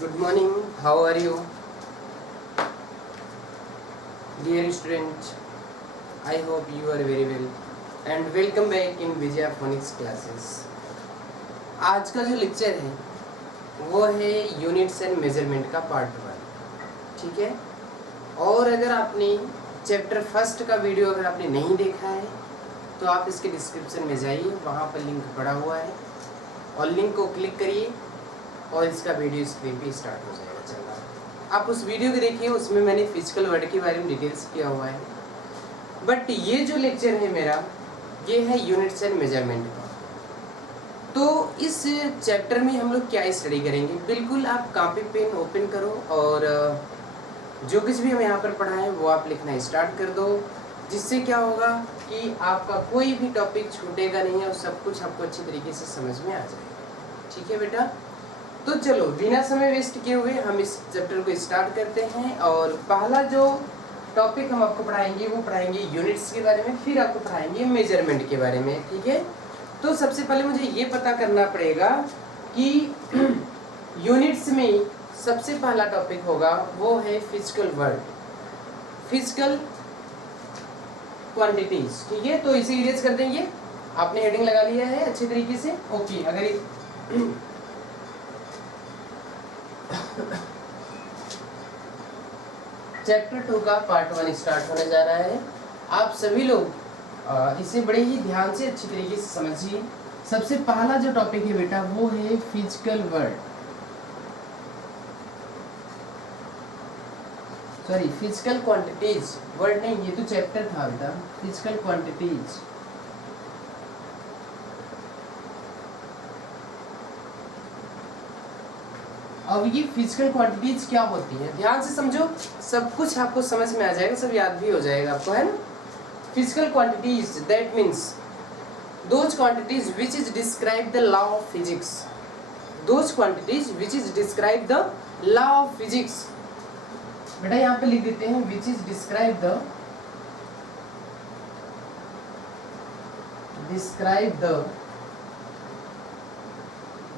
Good morning. How are you, dear student? I hope you are very well and welcome back in Vijaya Phonics classes. आज का जो lecture है वो है units and measurement का part 1, ठीक है। और अगर आपने चैप्टर फर्स्ट का वीडियो अगर आपने नहीं देखा है तो आप इसके डिस्क्रिप्शन में जाइए, वहाँ पर लिंक पड़ा हुआ है और लिंक को क्लिक करिए और इसका वीडियो स्क्रीन पे स्टार्ट हो जाएगा चलना। आप उस वीडियो को देखिए, उसमें मैंने फिजिकल वर्ड के बारे में डिटेल्स किया हुआ है। बट ये जो लेक्चर है मेरा, ये है यूनिट्स एंड मेजरमेंट का। तो इस चैप्टर में हम लोग क्या स्टडी करेंगे, बिल्कुल आप कॉपी पेन ओपन करो और जो कुछ भी हम यहाँ पर पढ़ा है वो आप लिखना स्टार्ट कर दो, जिससे क्या होगा कि आपका कोई भी टॉपिक छूटेगा नहीं और सब कुछ आपको अच्छी तरीके से समझ में आ जाएगा। ठीक है बेटा, तो चलो बिना समय वेस्ट किए हुए हम इस चैप्टर को स्टार्ट करते हैं। और पहला जो टॉपिक हम आपको पढ़ाएंगे वो पढ़ाएंगे यूनिट्स के बारे में, फिर आपको पढ़ाएंगे मेजरमेंट के बारे में। ठीक है, तो सबसे पहले मुझे ये पता करना पड़ेगा कि यूनिट्स में सबसे पहला टॉपिक होगा वो है फिजिकल वर्ड, फिजिकल क्वांटिटीज। ठीक है, तो इसे इरेज कर देंगे। आपने हेडिंग लगा लिया है अच्छे तरीके से, ओके। अगर चैप्टर 2 का पार्ट 1 स्टार्ट होने जा रहा है। आप सभी लोग इसे बड़े ही ध्यान से अच्छी तरीके से समझिए। सबसे पहला जो टॉपिक है बेटा वो है physical word, sorry physical quantities. Word नहीं, ये तो चैप्टर था बेटा, फिजिकल क्वांटिटीज। अब ये फिजिकल क्वांटिटीज क्या होती है, ध्यान से समझो, सब कुछ आपको समझ में आ जाएगा, सब याद भी हो जाएगा आपको, है ना। Physical quantities that means those quantities which is describe the law of physics, those quantities which is describe the law of physics. बेटा यहाँ पे लिख देते हैं which is describe the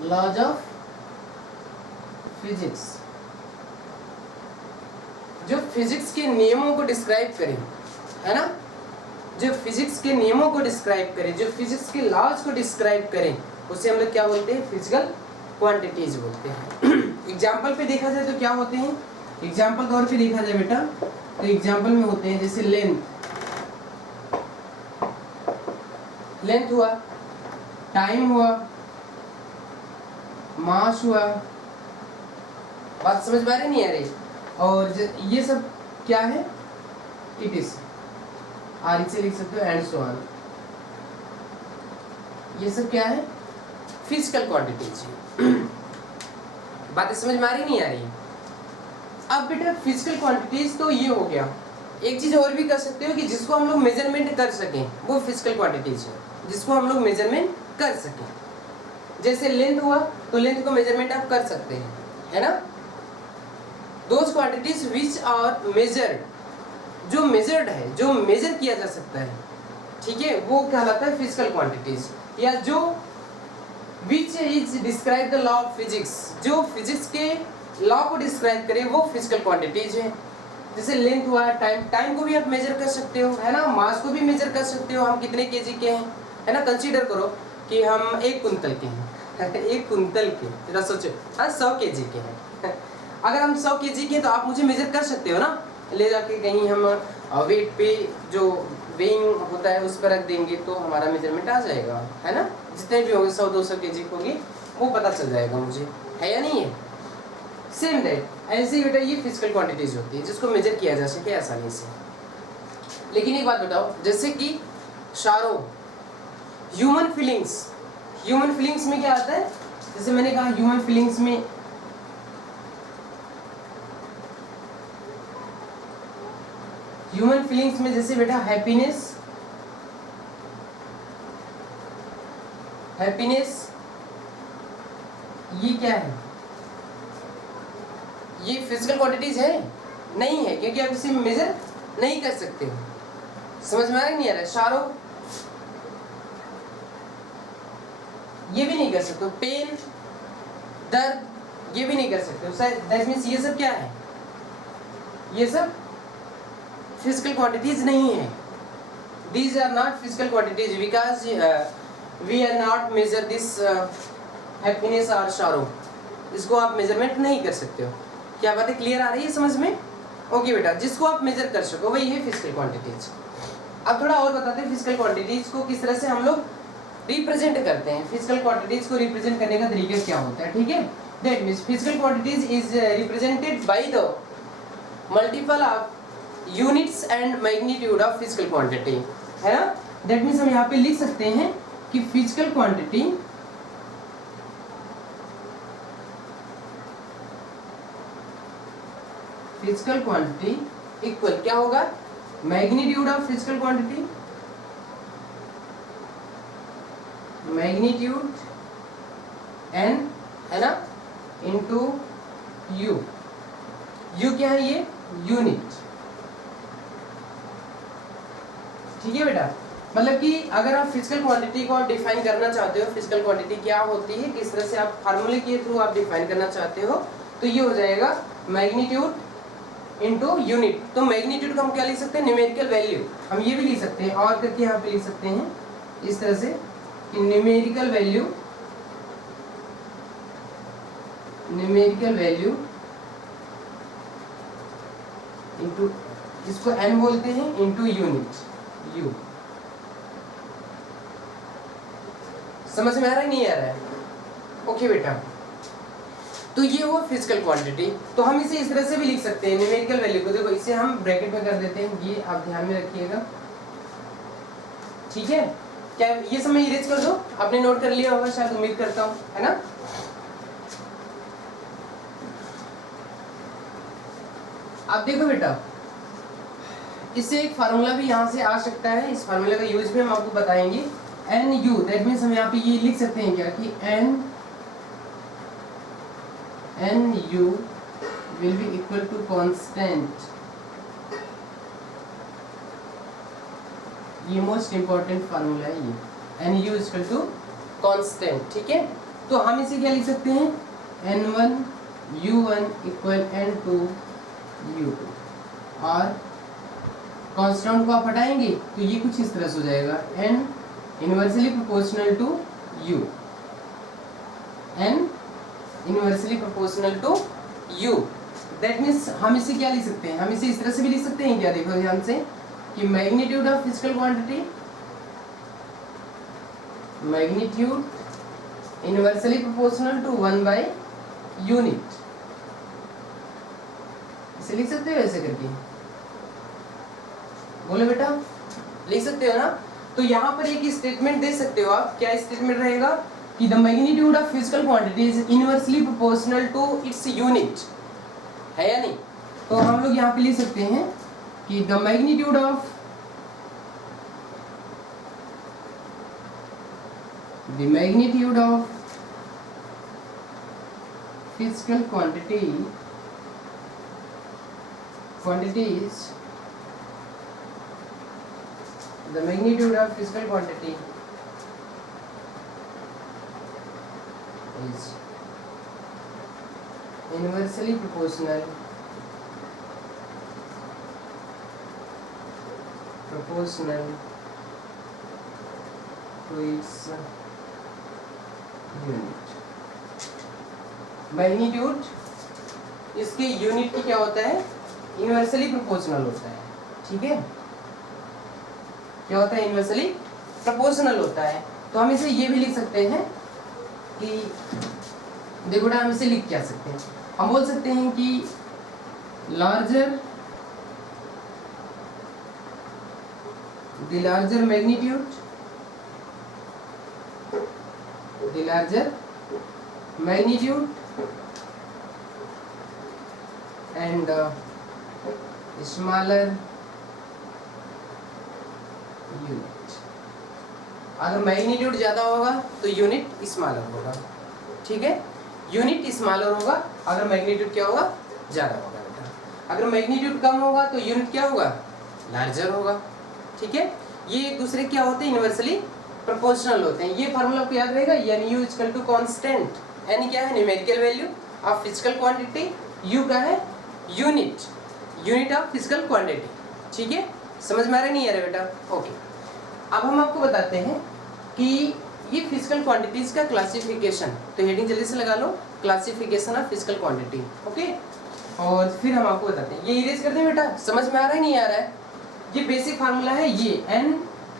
laws of physics, जो फिजिक्स के नियमों को डिस्क्राइब करें, है ना, जो फिजिक्स के नियमों को डिस्क्राइब करें, जो फिजिक्स के लॉज को डिस्क्राइब करें, उसे हम लोग क्या बोलते हैं, फिजिकल क्वांटिटीज बोलते हैं। एग्जाम्पल पे देखा जाए तो क्या होते हैं, एग्जाम्पल तौर पे देखा जाए बेटा तो एग्जाम्पल में होते हैं जैसे लेंथ हुआ, टाइम हुआ, मास हुआ। बात समझ पा रहे नहीं आ रही? और ये सब क्या है, इट इज, आर से लिख सकते हो एंड सो ऑन। ये सब क्या है, फिजिकल क्वांटिटीज। बातें समझ में आ रही नहीं आ रही? अब बेटा फिजिकल क्वांटिटीज तो ये हो गया। एक चीज और भी कर सकते हो कि जिसको हम लोग मेजरमेंट कर सकें, वो फिजिकल क्वांटिटीज है, जिसको हम लोग मेजरमेंट कर सकें। जैसे लेंथ हुआ तो लेंथ को मेजरमेंट आप कर सकते हैं, है ना। Those quantities which are measured, जो मेजर्ड है, जो मेजर किया जा सकता है, ठीक है, वो कहलाता है फिजिकल क्वांटिटीज। या जो विच is describe the law of physics, जो फिजिक्स के लॉ को डिस्क्राइब करे वो फिजिकल क्वांटिटीज है। जैसे लेंथ हुआ, टाइम को भी आप मेजर कर सकते हो, है ना, मास को भी मेजर कर सकते हो, हम कितने केजी के हैं, है ना। कंसीडर करो कि हम 1 कुंतल के हैं, 1 कुंतल के, जरा सोचो, हाँ 100 केजी के हैं। अगर हम 100 केजी के हैं तो आप मुझे मेजर कर सकते हो ना, ले जाके कहीं हम वेट पे जो वेइंग होता है उस पर रख देंगे तो हमारा मेजरमेंट आ जाएगा, है ना। जितने भी होंगे 100-200 केजी होंगे वो पता चल जाएगा मुझे, है या नहीं है। सेम दैट ऐसे ही बेटा ये फिजिकल क्वांटिटीज होती है जिसको मेजर किया जा सके आसानी से। लेकिन एक बात बताओ, जैसे कि शारो, ह्यूमन फीलिंग्स, ह्यूमन फीलिंग्स में क्या आता है, जैसे मैंने कहा ह्यूमन फीलिंग्स में जैसे बेटा हैप्पीनेस, ये क्या है, ये फिजिकल क्वांटिटीज है नहीं है, क्योंकि आप इसे मेजर नहीं कर सकते हो। समझ में आ रहा नहीं आ रहा? शारो ये भी नहीं कर सकते, पेन, दर्द, ये भी नहीं कर सकते हो। दैट मीन्स ये सब क्या है, ये सब फिजिकल क्वांटिटीज नहीं है। These are not physical quantities because we are not measure this happiness और सॉरो। इसको आप मेजरमेंट नहीं कर सकते हो। क्या बातें क्लियर आ रही है समझ में? ओके बेटा, जिसको आप मेजर कर सको वही है फिजिकल क्वांटिटीज। अब थोड़ा और बताते हैं फिजिकल क्वांटिटीज को किस तरह से हम लोग रिप्रेजेंट करते हैं। फिजिकल क्वांटिटीज को रिप्रेजेंट करने का तरीका क्या होता है, ठीक है। That means physical quantities is represented by the multiple of units and magnitude of physical quantity, है ना। दैट मीन्स हम यहाँ पे लिख सकते हैं कि फिजिकल क्वांटिटी इक्वल क्या होगा, magnitude of physical quantity, magnitude n, है ना, इनटू यू। यू क्या है, ये यूनिट, ठीक है बेटा। मतलब कि अगर आप फिजिकल क्वांटिटी को आप डिफाइन करना चाहते हो, फिजिकल क्वांटिटी क्या होती है, किस तरह से आप फार्मूले के थ्रू आप डिफाइन करना चाहते हो, तो ये हो जाएगा मैग्नीट्यूड इनटू यूनिट। तो मैग्नीट्यूड को हम क्या लिख सकते हैं, न्यूमेरिकल वैल्यू। हम ये भी लिख सकते हैं और करके यहाँ पे लिख सकते हैं इस तरह से कि न्यूमेरिकल वैल्यू इनटू, इसको एन बोलते हैं, इनटू यूनिट यू। समझ में आ रहा है नहीं आ रहा है? ओके बेटा, तो ये हुआ फिजिकल क्वांटिटी। तो हम इसे इस तरह से भी लिख सकते हैं न्यूमेरिकल वैल्यू को। देखो इसे हम ब्रैकेट में कर देते हैं, ये आप ध्यान में रखिएगा, ठीक है। क्या ये समय इरेज कर दो, आपने नोट कर लिया होगा शायद, उम्मीद करता हूँ, है ना। अब देखो बेटा, इससे एक फार्मूला भी यहाँ से आ सकता है, इस फार्मूले का यूज भी हम आपको बताएंगे। एन यू, दैट मीन्स हम यहाँ पे ये लिख सकते हैं क्या कि n u will be equal to constant. ये मोस्ट इंपॉर्टेंट फार्मूला है ये, n u equal to constant, ठीक है। तो हम इसे क्या लिख सकते हैं, n1 u1 equal n2 u2, और कांस्टेंट को आप हटाएंगे तो ये कुछ इस तरह से हो जाएगा, n inversely proportional to u, n inversely proportional to u। That means हम इसे क्या लिख सकते हैं, हम इसे इस तरह से भी लिख सकते हैं क्या, देखो ध्यान से कि magnitude of physical quantity, magnitude inversely proportional to 1 by unit. इसे लिख सकते हो ऐसे करके, बोलो बेटा, लिख सकते हो ना। तो यहाँ पर एक स्टेटमेंट दे सकते हो आप, क्या स्टेटमेंट रहेगा कि the magnitude of physical quantity is inversely proportional to its unit, है या नहीं। तो हम लोग यहाँ पे लिख सकते हैं कि the magnitude of physical quantities the magnitude of physical quantity is inversely proportional to its unit। Magnitude इसके यूनिट की क्या होता है, इनवर्सली प्रोपोर्शनल होता है, ठीक है। क्या होता है, इनवर्सली प्रोपोर्शनल होता है। तो हम इसे ये भी लिख सकते हैं कि देखो बेटा, हम इसे लिख क्या सकते हैं, हम बोल सकते हैं कि larger magnitude and smaller unit। अगर मैग्नीट्यूड ज्यादा होगा तो यूनिट स्मॉलर होगा, ठीक है। यूनिट स्मॉलर होगा अगर मैग्नीट्यूड क्या होगा, ज्यादा होगा बेटा। अगर मैग्नीट्यूड कम होगा तो यूनिट क्या होगा, लार्जर होगा, ठीक है। ये एक दूसरे क्या होते हैं, इनवर्सली प्रोपोर्शनल होते हैं। ये फार्मूला आपको याद रहेगा, n u equal to constant. N क्या है, numerical value, of physical quantity, u का है unit, unit of physical quantity. ठीक है, समझ में आ रहा नहीं आ रहा बेटा? ओके, अब हम आपको बताते हैं कि ये फिजिकल क्वांटिटीज का क्लासिफिकेशन, तो हेडिंग जल्दी से लगा लो, classification of physical quantity. Okay, और फिर हम आपको बताते हैं, ये इरेज करते हैं बेटा, समझ में आ रहा है नहीं आ रहा है? ये बेसिक फार्मूला है, ये n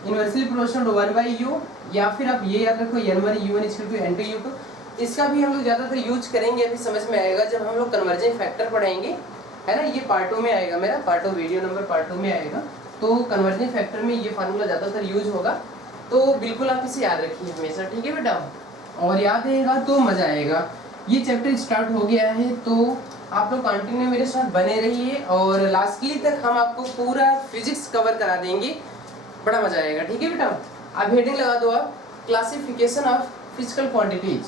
inversely proportional to 1/u, या फिर आप ये याद रखो n1 u1 n2 u2। इसका भी हम लोग ज़्यादातर यूज करेंगे, अभी समझ में आएगा जब हम लोग कन्वर्जेंट फैक्टर पढ़ेंगे, है ना। ये पार्ट 2 में आएगा, मेरा पार्ट 2 वीडियो नंबर पार्ट 2 में आएगा, तो कन्वर्जेंट फैक्टर में ये फार्मूला ज़्यादातर यूज होगा, तो बिल्कुल आप इसे याद रखिए हमेशा। ठीक है बेटा, और याद रहेगा तो मज़ा आएगा। ये चैप्टर स्टार्ट हो गया है, तो आप लोग कंटिन्यू मेरे साथ बने रहिए, और लास्टली तक हम आपको पूरा फिजिक्स कवर करा देंगे, बड़ा मजा आएगा। ठीक है बेटा, अब हेडिंग लगा दो आप, classification of physical quantities.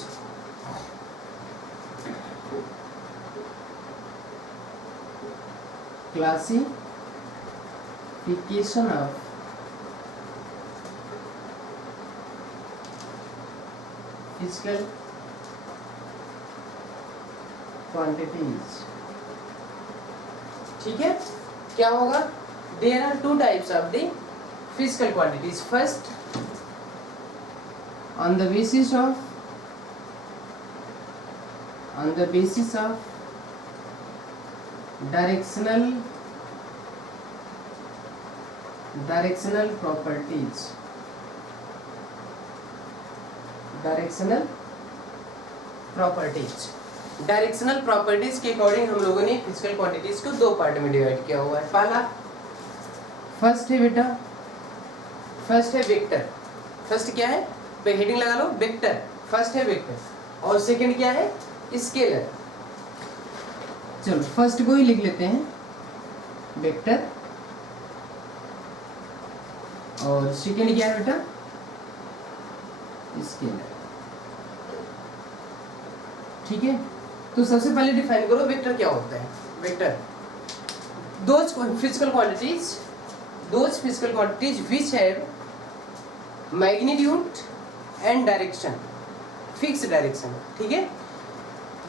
Classification of physical quantities. ठीक है, क्या होगा? There are two types of the physical quantities. First, on the basis of directional properties, directional properties के अकॉर्डिंग हम लोगों ने फिजिकल क्वांटिटीज को दो पार्ट में डिवाइड किया हुआ है। पहला, फर्स्ट है बेटा, फर्स्ट है वेक्टर। फर्स्ट क्या है? पे हेडिंग लगा लो, वेक्टर। फर्स्ट है वेक्टर, और सेकंड क्या है? स्केलर। चलो फर्स्ट को ही लिख लेते हैं, वेक्टर, और सेकंड क्या है बेटा? स्केलर। ठीक है, तो सबसे पहले डिफाइन करो वेक्टर क्या होता है। Vector, those physical quantities which have magnitude and direction, fix direction. ठीक है,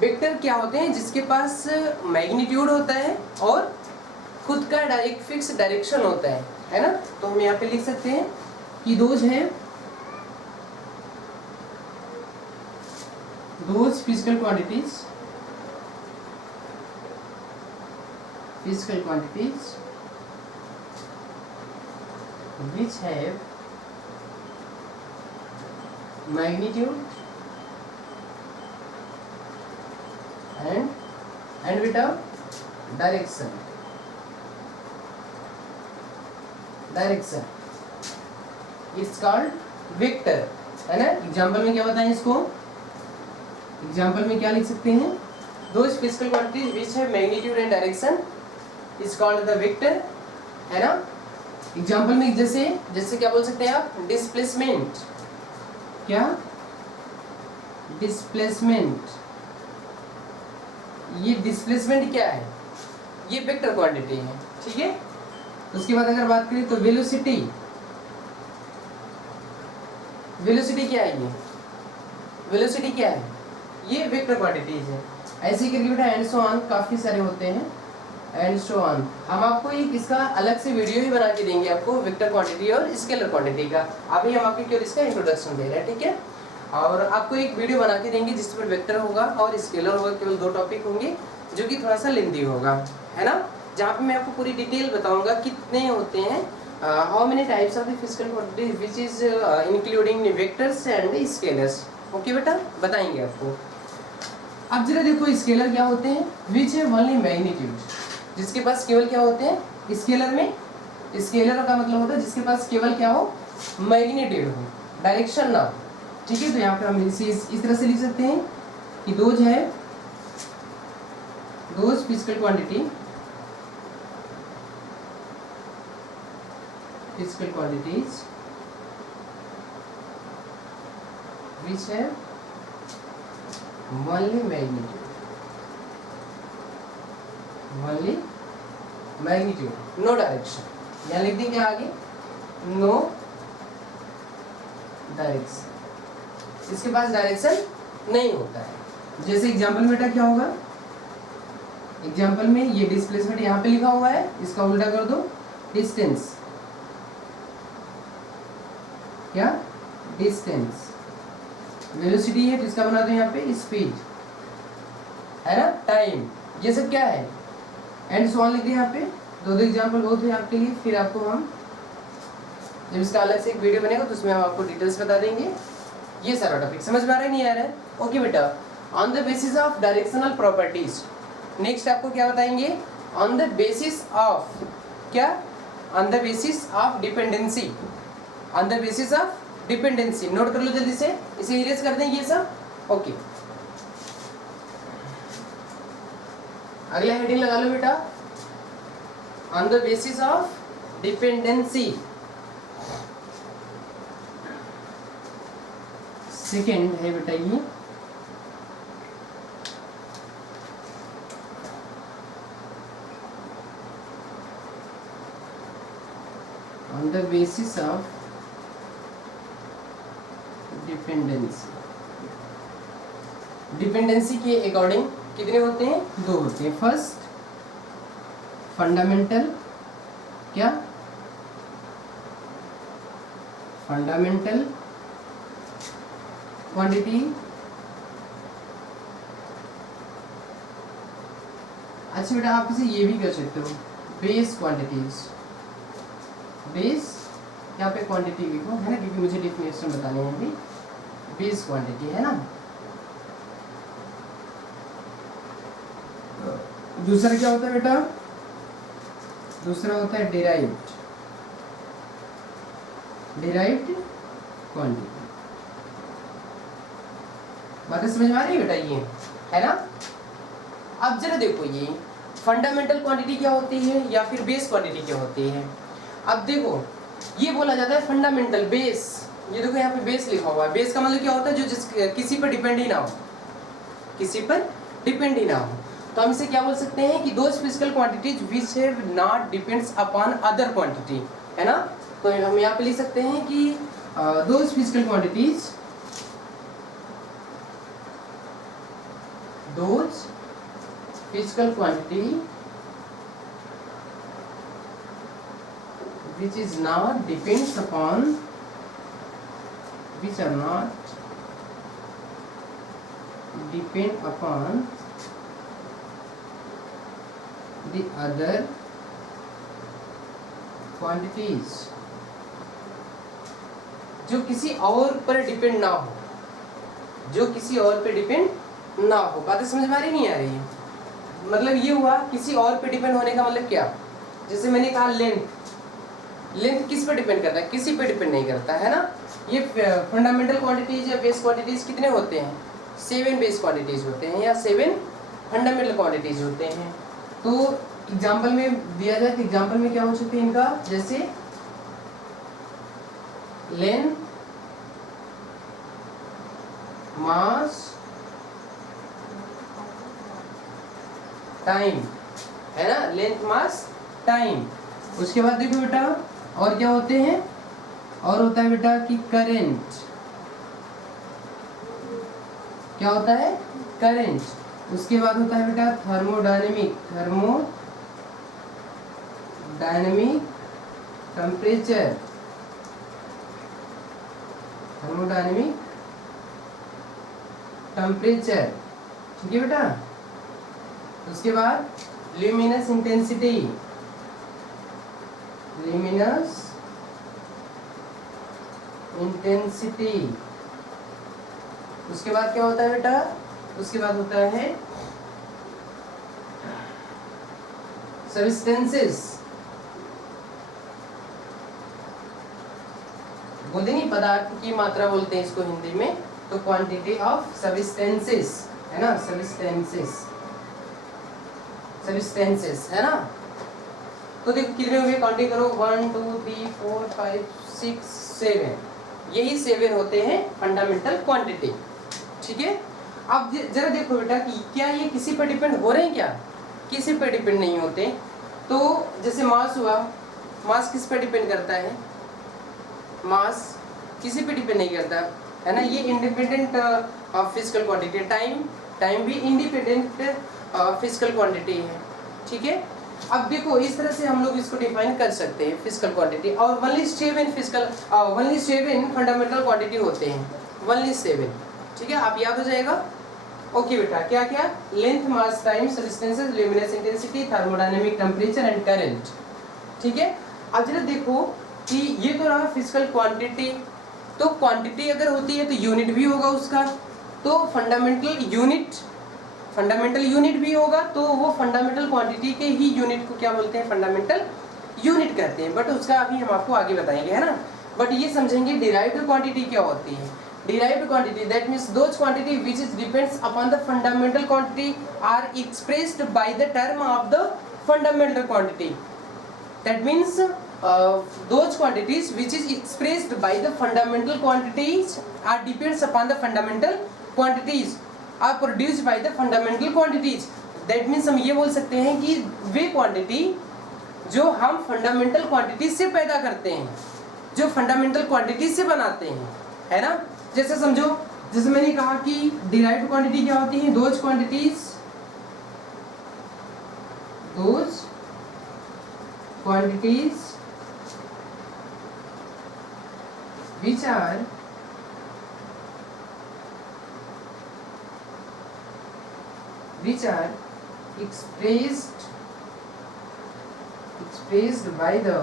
वेक्टर क्या होते हैं? जिसके पास मैग्नीट्यूड होता है और खुद का एक फिक्स डायरेक्शन होता है ना। तो हम यहाँ पे लिख सकते हैं कि those physical quantities which have magnitude and without direction it's called vector, है ना। एग्जाम्पल में क्या बताएं इसको? एग्जाम्पल में क्या लिख सकते हैं? those physical quantities which have magnitude and direction is called the vector, है ना। एग्जाम्पल में जैसे क्या बोल सकते हैं आप? डिस्प्लेसमेंट। क्या? डिस्प्लेसमेंट। ये डिस्प्लेसमेंट क्या है? ये वेक्टर क्वांटिटी है। ठीक है, उसके बाद अगर बात करें तो वेलोसिटी क्या है? वेलोसिटी क्या है? ये वेक्टर क्वांटिटीज है। ऐसे करके बेटा एंड सो ऑन काफी सारे होते हैं, एंड सो ऑन। हम आपको एक इसका अलग से वीडियो भी बना के देंगे आपको, वेक्टर क्वांटिटी और स्केलर क्वांटिटी का। अभी हम आपको केवल इसका इंट्रोडक्शन दे रहे हैं। ठीक है, और आपको एक वीडियो बना के देंगे जिस पर वेक्टर होगा और स्केलर होगा, केवल दो टॉपिक होंगे, जो कि थोड़ा सा लेंदी होगा, है ना। जहाँ पे मैं आपको पूरी डिटेल बताऊंगा कितने होते हैं, how many types of the physical quantities which is including vectors and scalars. Okay बेटा, बताएंगे आपको। अब जरा देखो, स्केलर क्या होते हैं? विच है ओनली मैग्नीट्यूड, जिसके पास केवल क्या होते हैं? स्केलर में, स्केलर का मतलब होता है जिसके पास केवल क्या हो? मैग्नीट्यूड हो, डायरेक्शन ना हो। ठीक है, तो यहाँ पर हम इसे इस तरह से लिख सकते हैं कि those physical quantities which have only magnitude, no direction। यहाँ लिख देंगे आगे नो डायरेक्शन, इसके पास डायरेक्शन नहीं होता है। जैसे एग्जाम्पल में बेटा क्या होगा, एग्जाम्पल में ये डिस्प्लेसमेंट यहाँ पे लिखा हुआ है, इसका उल्टा कर दो, डिस्टेंस, क्या डिस्टेंस, वेलोसिटी है जिसका बना दो यहाँ पे स्पीड, है ना, टाइम, ये सब क्या है, एंड सो ऑन लिख दिया यहाँ पे। दो एग्जाम्पल बहुत है आपके लिए, फिर आपको हम जब इसका अलग से एक वीडियो बनेगा तो उसमें हम आपको डिटेल्स बता देंगे। ये सारा टॉपिक समझ में आ रहा है नहीं आ रहा है? ओके बेटा, on the basis of directional properties, next आपको क्या बताएंगे, ऑन द बेसिस ऑफ, क्या, on the basis of dependency, on the basis of dependency, note कर लो जल्दी से, इसे इरेज कर देंगे ये सब। ओके, अगला हेडिंग लगा लो बेटा, on the basis of dependency. Second है बेटा ये, on the basis of dependency. Dependency के अकॉर्डिंग कितने होते हैं, दो होते हैं। फर्स्ट फंडामेंटल, क्या, फंडामेंटल क्वांटिटी, अच्छा बेटा आप इसे ये भी कर सकते हो, बेस क्वांटिटीज, बेस यहाँ पे क्वांटिटी लिखो, है ना, क्योंकि मुझे डिफिनेशन बतानी है अभी, बेस क्वांटिटी, है ना। दूसरा क्या होता है बेटा, दूसरा होता है डिराइव्ड, डिराइव्ड क्वांटिटी। बातें समझ में आ रही है बेटा, ये है ना। अब जरा देखो, ये फंडामेंटल क्वांटिटी क्या होती है या फिर बेस क्वांटिटी क्या होती है। अब देखो, ये बोला जाता है फंडामेंटल, बेस, ये देखो यहाँ पे बेस लिखा हुआ है। बेस का मतलब क्या होता है, जो किसी पर डिपेंड ही ना हो, किसी पर डिपेंड ही ना हो। तो हम इसे क्या बोल सकते हैं कि those physical quantities which have not depends upon other quantity, है ना। तो हम यहाँ पे लिख सकते हैं कि those physical quantities, those physical quantity which is not depends upon, which are not depend upon the other quantities, जो किसी और पर डिपेंड ना हो, जो किसी और पे डिपेंड ना हो। बातें समझ में आ रही नहीं आ रही है? मतलब ये हुआ किसी और पे डिपेंड होने का मतलब क्या, जैसे मैंने कहा लेंथ, लेंथ किस पे डिपेंड करता है, किसी पे डिपेंड नहीं करता, है ना। ये फंडामेंटल क्वांटिटीज या बेस क्वांटिटीज कितने होते हैं, 7 बेस क्वांटिटीज होते हैं या 7 फंडामेंटल क्वांटिटीज होते हैं। तो एग्जाम्पल में दिया जाए तो एग्जाम्पल में क्या हो सकते हैं इनका, जैसे लेंथ, मास, टाइम, है ना, लेंथ, मास, टाइम। उसके बाद देखो बेटा और क्या होते हैं, और होता है बेटा कि करंट, क्या होता है, करंट। उसके बाद होता है बेटा thermodynamic, thermodynamic temperature, thermodynamic temperature, ठीक है बेटा। उसके बाद ल्यूमिनस इंटेंसिटी, ल्यूमिनस इंटेंसिटी। उसके बाद क्या होता है बेटा, उसके बाद होता है सब्सटेंसेस, बोल देंगे पदार्थ की मात्रा बोलते हैं इसको हिंदी में, तो क्वांटिटी ऑफ सब्सटेंसेस, है ना, सब्सटेंसेस, सब्सटेंसेस, है ना। तो देखो कितने हुए, काउंटिंग करो, 1 2 3 4 5 6 7, यही 7 होते हैं फंडामेंटल क्वांटिटी, ठीक है। अब जरा देखो बेटा कि क्या ये किसी पर डिपेंड हो रहे हैं, क्या किसी पर डिपेंड नहीं होते। तो जैसे मास हुआ, मास किस पर डिपेंड करता है, मास किसी पे डिपेंड नहीं करता, है ना, ये independent of physical quantity. Time, time भी इंडिपेंडेंट फिजिकल क्वांटिटी है, ठीक है। अब देखो इस तरह से हम लोग इसको डिफाइन कर सकते हैं फिजिकल क्वांटिटी। और 1:7 फंडामेंटल क्वांटिटी होते हैं, 1:7, ठीक है, आप याद हो जाएगा। ओके बेटा, क्या क्या? Length, mass, time, substances, luminous intensity, thermodynamic, temperature and current, ठीक है। अब जरा देखो कि ये तो रहा फिजिकल क्वांटिटी। तो क्वांटिटी अगर होती है तो यूनिट भी होगा उसका, तो फंडामेंटल यूनिट भी होगा, तो वो फंडामेंटल क्वांटिटी के ही यूनिट को क्या बोलते हैं? फंडामेंटल यूनिट कहते हैं। बट उसका अभी हम आपको आगे बताएंगे, है ना। बट ये समझेंगे डिराइव्ड क्वांटिटी क्या होती है। Derived quantity, that means those quantity which is depends upon the fundamental quantity are expressed by the term of the fundamental quantity. That means those quantities which is expressed by the fundamental quantities are depends upon the fundamental quantities are produced by the fundamental quantities. That means हम ये बोल सकते हैं कि वे quantity जो हम fundamental quantity से पैदा करते हैं, जो फंडामेंटल क्वांटिटी से बनाते हैं, है ना। जैसे समझो, जैसे मैंने कहा कि डिराइव्ड क्वांटिटी क्या होती है? Those quantities which are expressed by the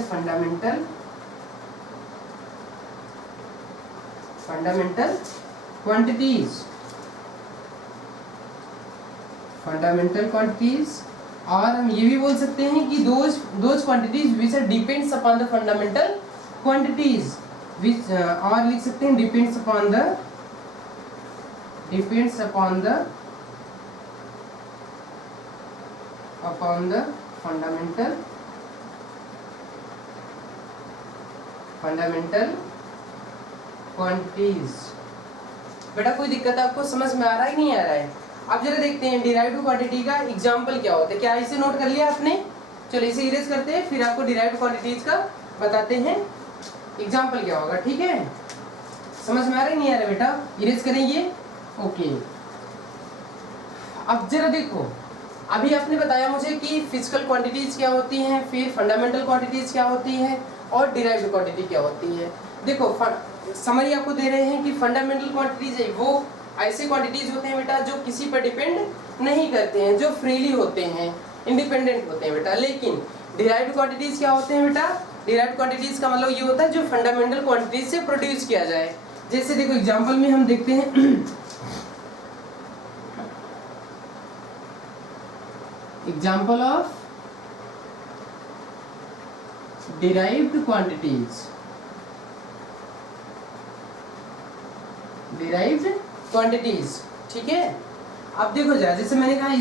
fundamental quantities। और हम ये भी बोल सकते हैं कि those quantities which are depends upon the fundamental quantities which और लिख सकते हैं depends upon the fundamental quantities. बेटा कोई दिक्कत आपको समझ में आ रहा है कि नहीं आ रहा है? अब जरा देखते हैं डिराइव्ड क्वांटिटी का एग्जांपल क्या होता है। क्या इसे नोट कर लिया आपने? चलो इसे इरेज करते हैं, फिर आपको डिराइव्ड क्वांटिटीज का बताते हैं एग्जांपल क्या होगा, ठीक है। समझ में आ रहा है नहीं आ रहा बेटा? इरेज करेंगे, ओके। अब जरा देखो, अभी आपने बताया मुझे कि फिजिकल क्वांटिटीज क्या होती हैं, फिर फंडामेंटल क्वांटिटीज क्या होती हैं, और डिराइव्ड क्वांटिटी क्या होती है। देखो समरी आपको दे रहे हैं कि फंडामेंटल क्वांटिटीज है वो ऐसे क्वांटिटीज होते हैं बेटा जो किसी पर डिपेंड नहीं करते हैं, जो फ्रीली होते हैं, इंडिपेंडेंट होते हैं बेटा। लेकिन डिराइव्ड क्वांटिटीज क्या होते हैं बेटा? डिराइव्ड क्वांटिटीज का मतलब ये होता है जो फंडामेंटल क्वांटिटीज से प्रोड्यूस किया जाए। जैसे देखो एग्जांपल में हम देखते हैं एग्जांपल ऑफ डिराइव्ड क्वांटिटीज, ठीक है। अब देखो जरा, जैसे मैंने कहा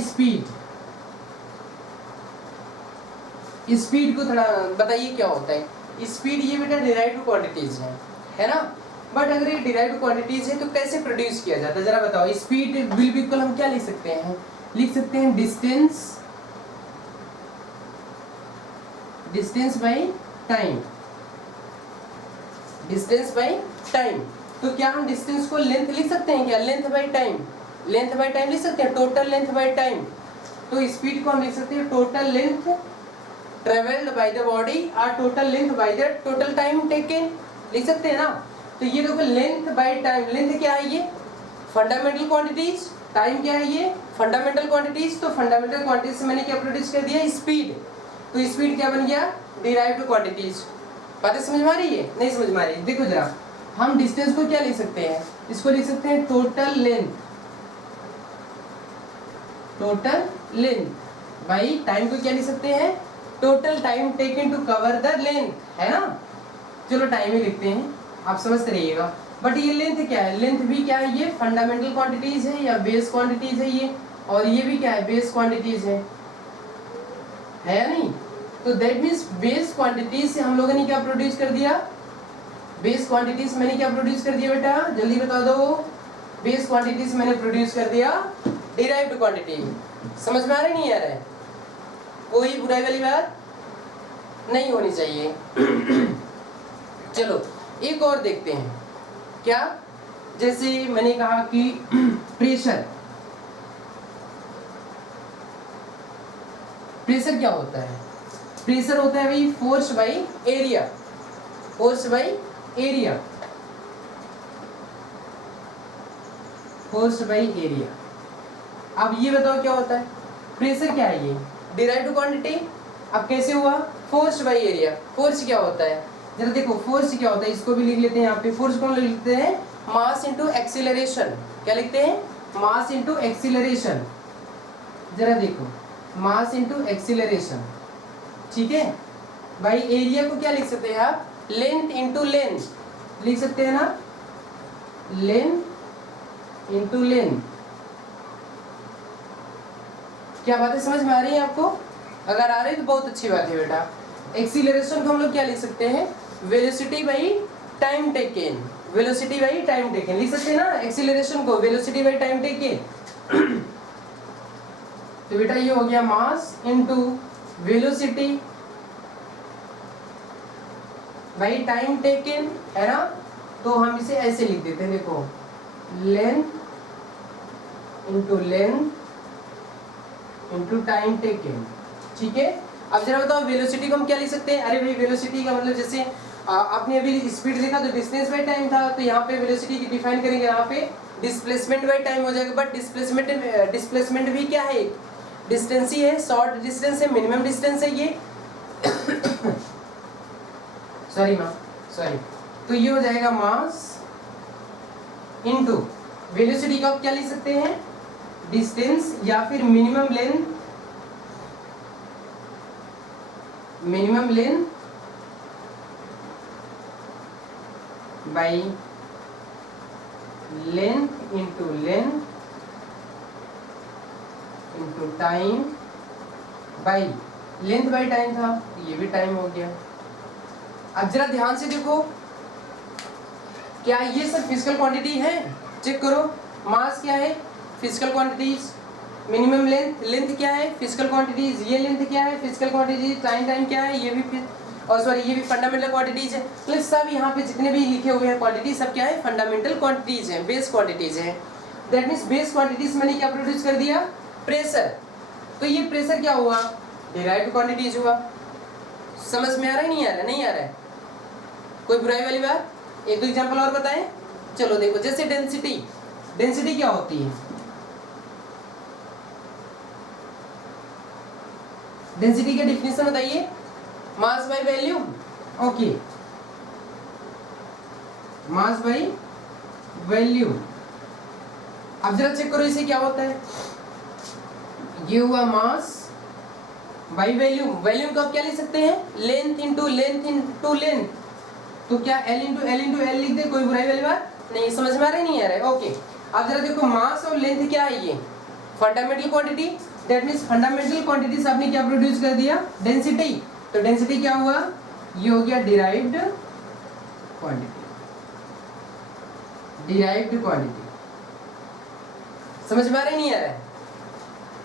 स्पीड को थोड़ा बताइए क्या होता है। स्पीड ये बेटा डिराइव्ड क्वांटिटीज है ना। बट अगर ये डिराइव्ड क्वांटिटीज है तो कैसे प्रोड्यूस किया जाता है जरा बताओ। स्पीड विल बी इक्वल हम क्या लिख सकते हैं? लिख सकते हैं डिस्टेंस बाई टाइम। तो क्या हम डिस्टेंस को लेंथ लिख सकते हैं क्या? लेंथ बाई टाइम लिख सकते हैं, टोटल लेंथ बाई टाइम। तो स्पीड को हम लिख सकते हैं total length travelled by the body और total length by the total time taken, लिख सकते हैं ना। तो ये देखो लेंथ बाय टाइम, लेंथ क्या है? ये फंडामेंटल क्वांटिटीज, टाइम क्या है? ये फंडामेंटल क्वांटिटीज। तो फंडामेंटल क्वांटिटीज से मैंने क्या प्रोड्यूस कर दिया? स्पीड। तो स्पीड क्या बन गया? Derived quantities. बातें समझ में आ रही है? नहीं समझ में आ रही है? देखो जरा, हम डिस्टेंस को क्या लिख सकते हैं? इसको लिख सकते हैं टोटल लेंथ बाई टाइम को क्या लिख सकते हैं? Total time taken to cover the length, है ना। चलो टाइम ही लिखते हैं, आप समझते रहिएगा। बट ये लेंथ क्या है? लेंथ भी क्या है? ये फंडामेंटल क्वांटिटीज है या बेस क्वांटिटीज है ये, और ये भी क्या है? बेस क्वांटिटीज है या नहीं? तो दैट मीन्स बेस क्वांटिटीज से हम लोगों ने क्या प्रोड्यूस कर दिया? बेस क्वांटिटीज मैंने क्या प्रोड्यूस कर दिया बेटा? जल्दी बता दो। बेस क्वांटिटीज मैंने प्रोड्यूस कर दिया डिराइव्ड क्वांटिटी। समझ में आ रहा है नहीं आ रहा है? कोई बुराई वाली बात नहीं होनी चाहिए। चलो एक और देखते हैं। क्या? जैसे मैंने कहा कि प्रेशर, प्रेशर क्या होता है? प्रेशर होता है भाई force by area, force by area, force by area. अब ये बताओ क्या होता है? प्रेशर क्या है? ये डिराइव्ड क्वांटिटी। अब कैसे हुआ? Force by area. फोर्स क्या होता है? जरा देखो फोर्स क्या होता है, इसको भी लिख लेते हैं यहाँ पे। फोर्स को लिखते हैं मास इनटू एक्सीलरेशन। क्या लिखते हैं? Mass into acceleration. जरा देखो, मास इनटू एक्सीलरेशन, ठीक है भाई। एरिया को क्या लिख सकते हैं आप? लेंथ इनटू लेंथ लिख सकते हैं ना, लेंथ इनटू लेंथ। क्या बातें समझ में आ रही है आपको? अगर आ रही है तो बहुत अच्छी बात है बेटा। एक्सीलरेशन को हम लोग क्या लिख सकते हैं? Velocity by time taken, velocity by time taken लिख सकते हैं ना एक्सीलरेशन को, वेलोसिटी बाई टाइम टेकन। तो बेटा ये हो गया mass into velocity by time taken, है ना। तो हम इसे ऐसे लिख देते हैं, देखो length into length into time taken, ठीक है। अब जरा बताओ वेलोसिटी को हम क्या लिख सकते हैं? अरे भाई वेलोसिटी का मतलब जैसे आपने अभी स्पीड देखा तो डिस्टेंस बाय टाइम था, तो यहाँ पे वेलोसिटी की डिफाइन करेंगे, यहाँ पे डिस्प्लेसमेंट बाय टाइम हो जाएगा। बट डिस्प्लेसमेंट भी क्या है? डिस्टेंस ही है, शॉर्ट डिस्टेंस है, मिनिमम डिस्टेंस है ये। सॉरी माँ, सॉरी। तो ये हो जाएगा मास इनटू वेलोसिटी का आप क्या लिख सकते हैं? डिस्टेंस या फिर minimum length, minimum length by length into length into time by length by time था, ये भी टाइम हो गया। अब जरा ध्यान से देखो, क्या ये सब फिजिकल क्वांटिटी है? चेक करो, मास क्या है? Physical quantities. Minimum length, length क्या है? Physical quantities. ये लेंथ क्या है? Physical quantities. टाइम क्या है? ये भी और सॉरी ये भी फंडामेंटल क्वांटिटीज है। तो सब यहाँ पे जितने भी लिखे हुए हैं क्वांटिटी सब क्या है? फंडामेंटल क्वांटिटीज है, बेस क्वांटिटीज है। दैट मीन्स बेस क्वांटिटीज मैंने क्या प्रोड्यूस कर दिया? प्रेशर। तो ये प्रेशर क्या हुआ? डिराइव्ड क्वांटिटीज हुआ। समझ में आ रहा है? नहीं आ रहा? नहीं आ रहा है? कोई बुराई वाली बात? एक दो एग्जांपल और बताएं। चलो देखो, जैसे डेंसिटी, डेंसिटी क्या होती है? डेंसिटी की डेफिनेशन बताइए। Mass by volume. Okay, mass by volume. अब जरा चेक करो इसे क्या होता है। ये हुआ मास बाय वॉल्यूम। वॉल्यूम को आप क्या लिख सकते हैं? Length into length into length. तो क्या L इंटू एल लिख दे? कोई बुराई वाली बात नहीं? समझ में आ रहा है? नहीं आ रहा है? ओके। अब जरा देखो, मास और लेंथ क्या है? ये fundamental quantity. That means fundamental quantities आपने क्या प्रोड्यूस कर दिया? डेंसिटी। तो डेंसिटी क्या हुआ? ये हो गया डिराइव्ड क्वांटिटी, डिराइव्ड क्वांटिटी। समझ में आ रहा है? नहीं आ रहा है?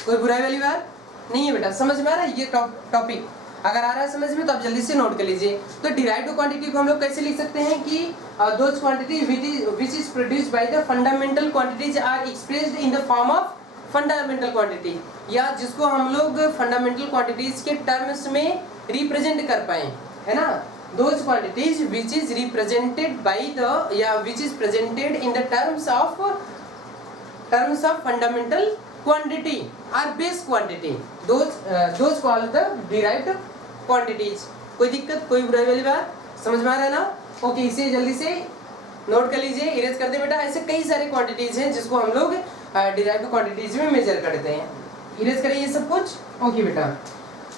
कोई बुराई वाली बात नहीं है बेटा? समझ में आ रहा है ये टॉपिक? अगर आ रहा है समझ में तो आप जल्दी से नोट कर लीजिए। तो डिराइव्ड क्वांटिटी को हम लोग कैसे लिख सकते हैं कि those quantity which is produced by the fundamental quantities are expressed in the form of fundamental quantity, या जिसको हम लोग फंडामेंटल क्वांटिटीज के टर्म्स में रिप्रेजेंट कर पाए, है ना। Those quantities which is represented by the या which is presented in the terms of fundamental quantity or base quantity, those called the derived quantities। कोई दिक्कत, कोई बुराई वाली बात? समझ में आ रहा है ना? ओके, इसे जल्दी से नोट कर लीजिए, इरेज कर दे बेटा। ऐसे कई सारे क्वांटिटीज हैं जिसको हम लोग डिराइव्ड क्वांटिटीज में मेजर करते हैं। इरेज करें ये सब कुछ। ओके बेटा,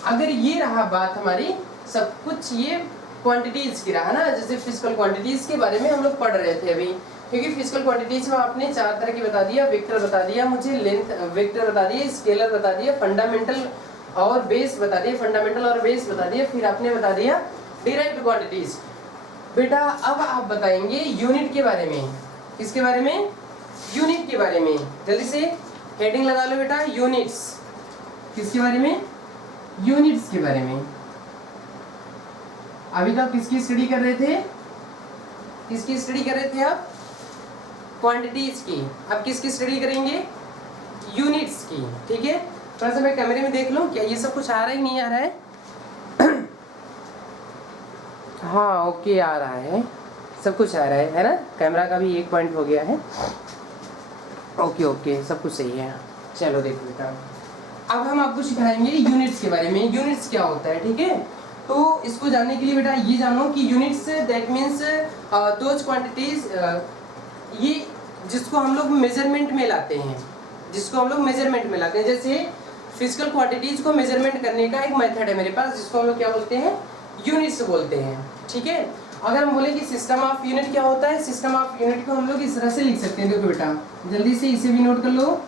अगर ये रहा बात हमारी, सब कुछ ये क्वांटिटीज की रहा ना, जैसे फिजिकल क्वांटिटीज के बारे में हम लोग पढ़ रहे थे अभी, क्योंकि फिजिकल क्वांटिटीज में आपने चार तरह की बता दिया। वेक्टर बता दिया मुझे, लेंथ वेक्टर बता दिया, स्केलर बता दिया, फंडामेंटल और बेस बता दिया, फंडामेंटल और बेस बता दिया, फिर आपने बता दिया डिराइव्ड क्वांटिटीज। बेटा अब आप बताएंगे यूनिट के बारे में। किसके बारे में? यूनिट के बारे में। जल्दी से हेडिंग लगा लो बेटा, यूनिट्स। किसके बारे में? यूनिट्स के बारे में। अभी तक किसकी स्टडी कर रहे थे? किसकी स्टडी कर रहे थे आप? क्वांटिटीज की। अब किसकी स्टडी करेंगे? यूनिट्स की। ठीक है, थोड़ा सा मैं कैमरे में देख लूँ क्या ये सब कुछ आ रहा है नहीं आ रहा है? हाँ ओके आ रहा है, सब कुछ आ रहा है ना? कैमरा का भी 1 पॉइंट हो गया है। ओके ओके सब कुछ सही है। चलो देखो बेटा, अब हम आपको सिखाएंगे यूनिट्स के बारे में। यूनिट्स क्या होता है, ठीक है? तो इसको जानने के लिए बेटा ये जानो कि units that means those quantities, ये जिसको हम लोग मेजरमेंट में लाते हैं, जिसको हम लोग मेजरमेंट में लाते हैं। जैसे फिजिकल क्वांटिटीज को मेजरमेंट करने का एक मेथड है मेरे पास, जिसको हम लोग क्या बोलते हैं? यूनिट्स बोलते हैं। ठीक है, अगर हम बोले कि सिस्टम ऑफ यूनिट क्या होता है, सिस्टम ऑफ यूनिट को हम लोग इस तरह से लिख सकते हैं। देखो बेटा जल्दी से इसे भी नोट कर लो।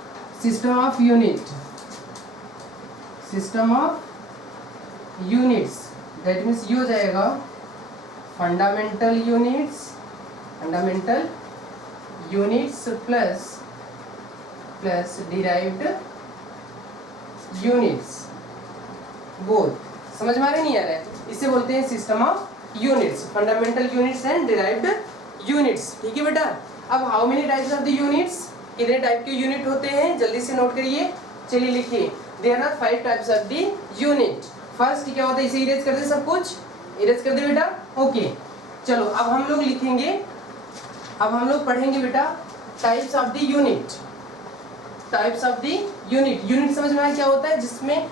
System of unit, system of units that means ये हो जाएगा fundamental units, fundamental units plus plus derived units, both. समझ में आ रहा है नहीं आ रहा है? इसे बोलते हैं system of units, fundamental units and derived units. ठीक है बेटा, अब how many types of the units, कितने टाइप के यूनिट होते हैं जल्दी से नोट करिए। चलिए लिखिए, there are 5 types of the unit. First क्या होता है, इसे इरेज कर दे, सब कुछ इरेज कर दे बेटा। ओके चलो अब हम लोग लिखेंगे, अब हम लोग पढ़ेंगे बेटा types of the unit. Types of the unit, unit समझ में आया क्या होता है? जिसमें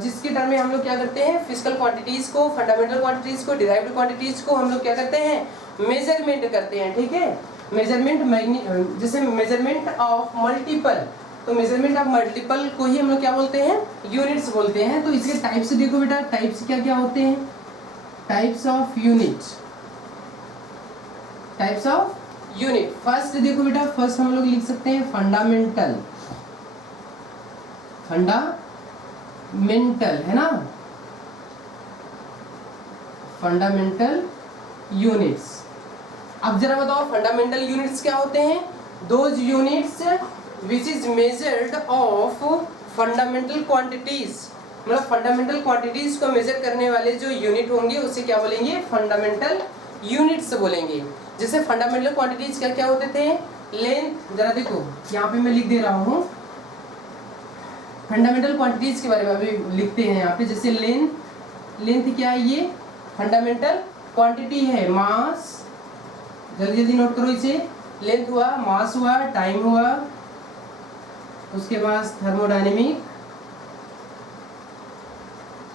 जिसके टर्म में हम लोग क्या करते हैं, फिजिकल क्वांटिटीज को, फंडामेंटल क्वांटिटीज को, डिराइव्ड क्वांटिटीज को हम लोग क्या करते हैं? मेजरमेंट करते हैं। ठीक है, मेजरमेंट, जैसे मेजरमेंट ऑफ मल्टीपल, तो मेजरमेंट ऑफ मल्टीपल को ही हम लोग क्या बोलते हैं? यूनिट्स बोलते हैं। तो इसके टाइप्स देखो बेटा, टाइप्स क्या क्या होते हैं? Types of unit, types of unit. First देखो बेटा, फर्स्ट हम लोग लिख सकते हैं फंडामेंटल, फंडामेंटल है ना, फंडामेंटल यूनिट्स। अब जरा बताओ फंडामेंटल यूनिट्स क्या होते हैं? Those units which is measured of fundamental quantities, मतलब फंडामेंटल क्वांटिटीज को मेजर करने वाले जो यूनिट होंगे उसे क्या बोलेंगे? फंडामेंटल यूनिट्स बोलेंगे। जैसे फंडामेंटल क्वांटिटीज क्या क्या होते थे? लेंथ, जरा देखो यहाँ पे मैं लिख दे रहा हूँ फंडामेंटल क्वांटिटीज के बारे में, अभी लिखते हैं यहाँ पे। जैसे लेंथ, लेंथ क्या है? ये फंडामेंटल क्वांटिटी है। मास, जल्दी जल्दी नोट करो इसे। लेंथ हुआ, मास हुआ, टाइम हुआ, उसके बाद थर्मोडायनेमिक,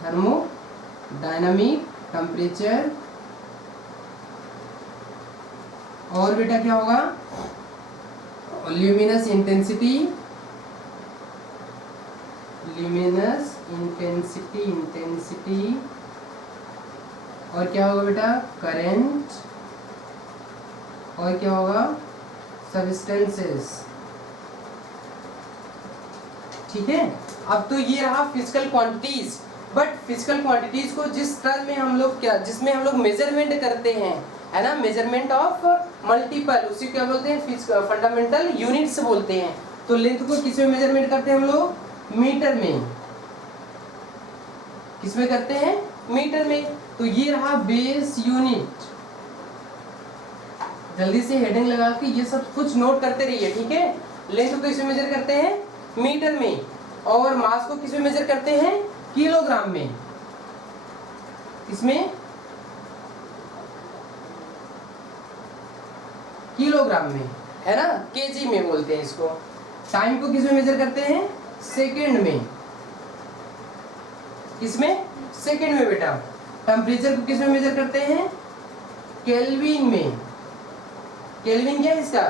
थर्मोडायनामिक, टेम्परेचर, और बेटा क्या होगा? Luminous intensity, luminous intensity, intensity, और क्या होगा बेटा? करंट, और क्या होगा? सब्सटेंसेस। ठीक है, अब तो ये रहा physical quantities. But physical quantities को जिस टर्म में हम लोग क्या, जिसमें हम लोग मेजरमेंट करते हैं, है ना, मेजरमेंट ऑफ मल्टीपल, उसी क्या बोलते हैं? फंडामेंटल यूनिट्स बोलते हैं। तो लेंथ को किस में मेजरमेंट करते हैं हम लोग? मीटर में। किसमें करते हैं? मीटर में। तो ये रहा बेस यूनिट। जल्दी से हेडिंग लगा के ये सब कुछ नोट करते रहिए। ठीक है, लेंथ को किसमें मेजर करते हैं? मीटर में। और मास को किसमें मेजर करते हैं? किलोग्राम में। इसमें किलोग्राम में, है ना, केजी में बोलते हैं इसको। टाइम को किसमें मेजर करते हैं? सेकंड में। किसमें? सेकंड में बेटा। टेम्परेचर को किसमें मेजर करते हैं? केल्विन में। केल्विन क्या है इसका?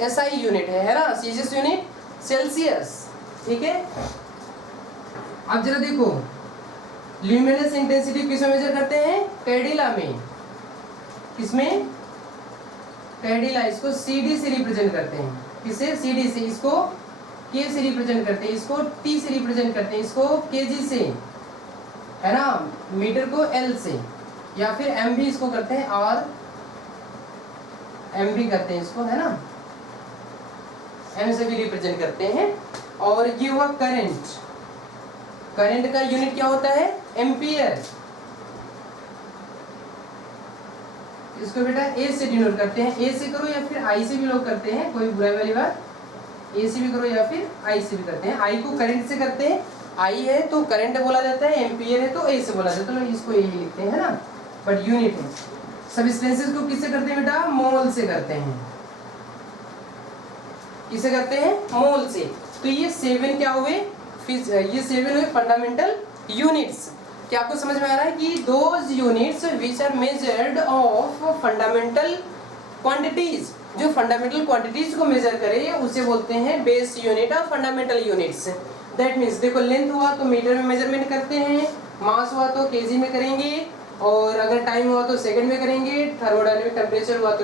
एसआई यूनिट है ना, सीजियस यूनिट सेल्सियस। ठीक है, अब जरा देखो ल्यूमिनस इंटेंसिटी किसमें मेजर करते हैं? कैडिला में। किसमें? कैडिला। इसको सीडी से रिप्रेजेंट करते हैं। किसे? सीडी से। इसको के से रिप्रेजेंट करते हैं, इसको टी से रिप्रेजेंट करते हैं, इसको केजी से, है ना, मीटर को एल से, या फिर एम भी इसको करते हैं, और एम भी करते हैं इसको, है ना, एम से भी रिप्रेजेंट करते हैं। और ये हुआ करंट। करंट का यूनिट क्या होता है? एम्पियर। इसको बेटा ए से डिनोट करते हैं, ए से करो या फिर आई से भी लोग करते हैं, कोई बुराई वाली बात, ए से भी करो या फिर आई से भी करते हैं। आई को करंट से करते हैं, आई है तो करंट बोला जाता है, एम्पियर है तो ए से बोला जाता है, तो इसको ए ही लिखते हैं, है ना। बट यूनिट है, सब्सटेंसेस को किससे करते हैं बेटा, मोल से करते हैं, किसे करते हैं, मोल से। तो ये 7 क्या हुए, ये 7 हुए फंडामेंटल यूनिट्स। क्या आपको समझ में आ रहा है कि those units which are measured of fundamental quantities, जो फंडामेंटल क्वांटिटीज को मेजर करे उसे बोलते हैं base unit of fundamental units. That means देखो लेंथ हुआ तो मीटर में मेजरमेंट करते हैं, मास हुआ तो केजी में करेंगे, और अगर टाइम हुआ तो सेकंड में करेंगे, थर्मोडायनेमिक टेम्परेचर हुआ तो